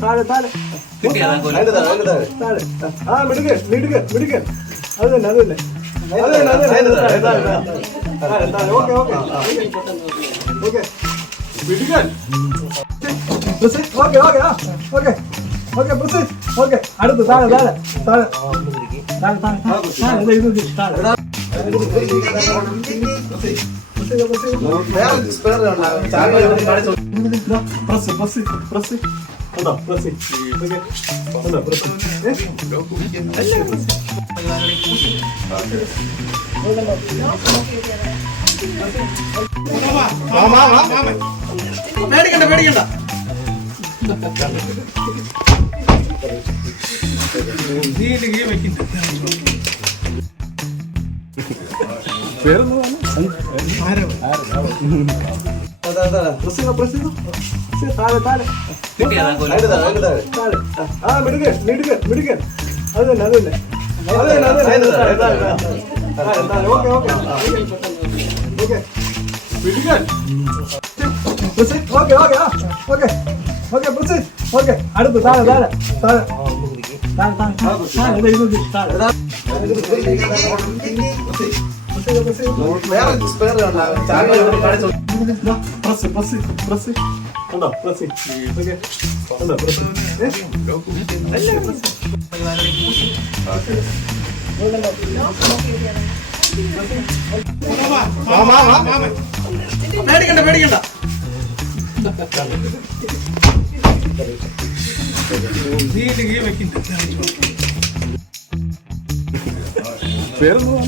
താഴെ താഴെ ആ മിടുക്കൻ മിടുക്കൻ മിടുക്കൻ അത് തന്നെ അത് തന്നെ ഓക്കെ ഓക്കെ ഓക്കെ മിടുക്കൻ okay okay okay okay press okay അടുത്ത് താഴെ താഴെ താഴെ താഴെ താഴെ ഇത് താഴെ പ്രസ് പ്രസ് പ്രസ് അതാ പ്രസ് അതാ പ്രസ് പേടിക്കണ്ട പേടിക്കണ്ട താഴെ താഴെ ആ മിടുക്കൻ മിടുക്കൻ മിടുക്കൻ അത് തന്നെ അത് തന്നെ ഓക്കെ ഓക്കെ ഓക്കെ മിടുക്കൻ okay okay okay okay press okay അടുത്ത് താഴെ താഴെ താഴെ താഴെ താഴെ ഇത് താഴെ പ്രസ് പ്രസ് പ്രസ് ഉണ്ടോ പ്രസ് ഓക്കെ ഉണ്ടോ പ്രസ് പേടിക്കണ്ട പേടിക്കണ്ട പേരൊന്നും